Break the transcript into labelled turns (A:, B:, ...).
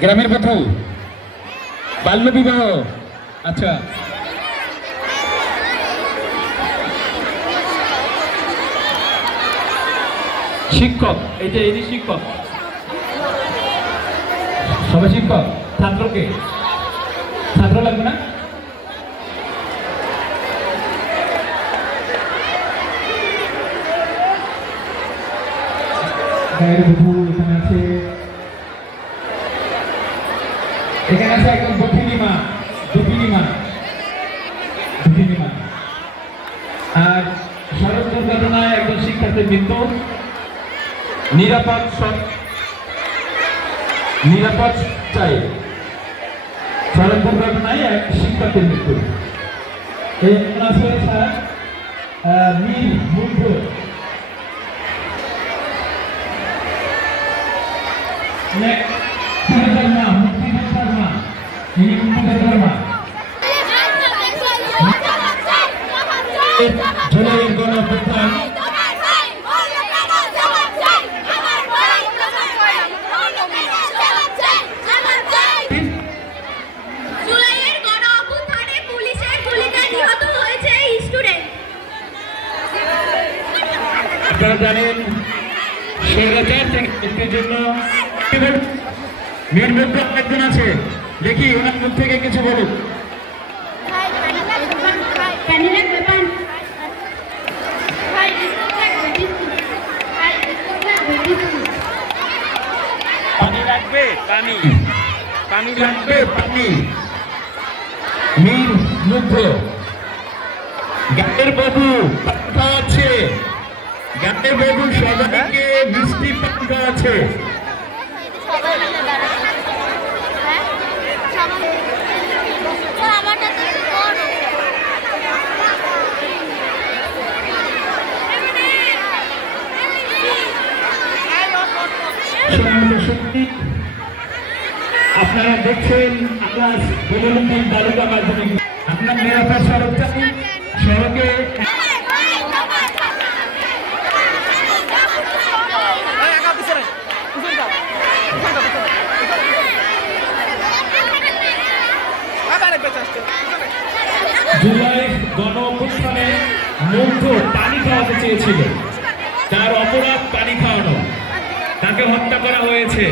A: গ্রামের বধূ বাল্য বিবাহ। আচ্ছা। শিক্ষক, এই যে ইনি শিক্ষক। সবাই শিক্ষক? ছাত্রকে? ছাত্র লাগবে না? এখানে আছে। এখানে আছে একদম দক্ষিণী মা দক্ষিণী মা দক্ষিণী মা আর সড়ক দুর্ঘটনায় একজন শিক্ষার্থীর মৃত্যু। নিরাপদ নিরাপদ চাই। সড়ক দুর্ঘটনায় এক শিক্ষার্থীর মৃত্যু। এই আছে স্যার মীর মুগ্ধ। মুক্তিযোদ্ধার
B: হয়েছে স্টুডেন্ট
A: আপনারা জানেন থেকে মুক্তির জন্য মীর একজন আছে। দেখি ওনার মুখ থেকে কিছু বলুন।
C: পানি লাগবে? পানি। পানি
A: লাগবে? পানি। মীর মুগ্ধ। গানের বাবু গানের বাবু সবাইকে মিষ্টি পান খাওয়াচ্ছে আপনারা দেখছেন আমরা বেলুন্দিন বালুকা মাধ্যমিক আপনার নিরাপদ সড়ক চাই সড়কে জুলাই গণ অভ্যুত্থানে মুগ্ধ পানি খাওয়াতে চেয়েছিল। তার অপরাধ পানি খাওয়ানো তাকে হত্যা করা হয়েছে।